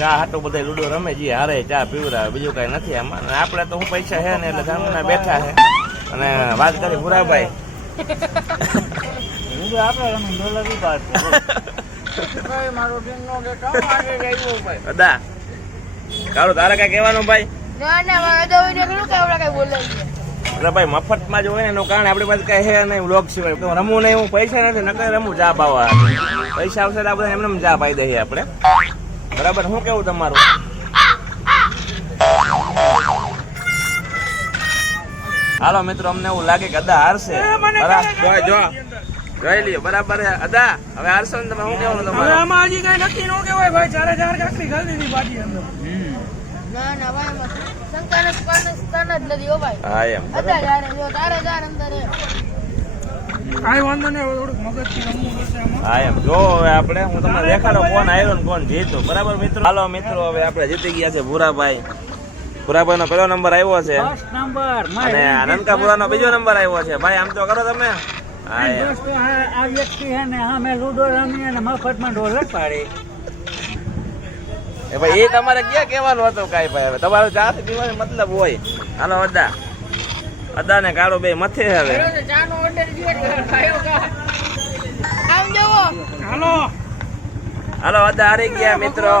ચા હાટું બધા લુડો રમે છે, હારે ચા પીવડાવે, બીજું કઈ નથી આમાં. અને આપણે તો હું પૈસા છે ને એટલે ગામના બેઠા છે અને વાત કરી ભૂરાભાઈ. અદા કાળો તારે કઈ કહેવાનું ભાઈ? એટલે ભાઈ મફતમાં જ હોય ને એનું કારણ આપણી પાસે કઈ હે નહીં, વ્લોગ સિવાય તો રમવું નહીં. હું પૈસા નથી નકર રમવું ચા પાવા, પૈસા આવશે તો આપણે એમને ચા પાઈ દઈએ આપણે. બરાબર, શું કેવું તમારું? હાલો મિત્રો, અમને એવું લાગે કે અદા હારશે. જોઈ લઈએ બરાબર. અદા હવે હારશો ને તમે, શું કેવું તમારું? આમાં હજી કઈ નક્કી ન કહેવાય ભાઈ. 4 કાકડી ખાલી દીધી બાજી અંદર. ના ના ભાઈ શંકર સ્થાન જ નથી હો ભાઈ. હા એમ કાંઈ વાંધો નહીં, થોડુંક મગજથી રમવું પડશે આમાં. હા એમ જો હવે આપણે હું તમને દેખાડો કોણ આવ્યો ને કોણ જીતું. બરાબર મિત્રો, હાલો મિત્રો હવે આપણે જીતી ગયા છે ભૂરાભાઈ. ભૂરાભાઈ નો પહેલો નંબર આવ્યો છે અને નનકાપુરા નો બીજો નંબર આવ્યો છે. ભાઈ આમ તો કરો તમે. હા એમ. દોસ્તો આ વ્યક્તિ છે ને અમે લૂડો રમી અને મફતમાં ઢોલક પાડી. એ ભાઈ એ તમારે ક્યાં કહેવાનું હતું કાંઈ ભાઈ? હવે તમારે ચા થી પીવાનો મતલબ હોય. હાલો અદા, અદા ને કાળો બે મથે હવે. ચાનો ઓર્ડર ખાયો કા આમ જોવો. હાલો હાલો અદા હારી ગયા મિત્રો.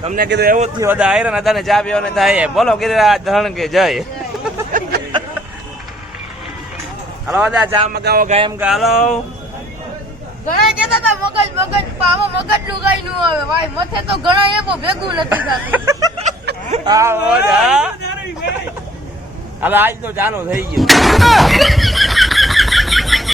તમને કીધું એવું જ થયું, અદા આયરન અદા ને ચા પીવાની થાય. બોલો ગિરિરાજ ધરણ કે જય. હાલો અદા ચા મગાવો કાયમ કા. હાલો ઘણા કહેતા હતા મગજ આમાં મગજ નું કઈ નું આવે ભાઈ. મથે તો ઘણા એવો ભેગું નથી થતું. હા હાલો આજ તો ચાનું થઈ ગયું.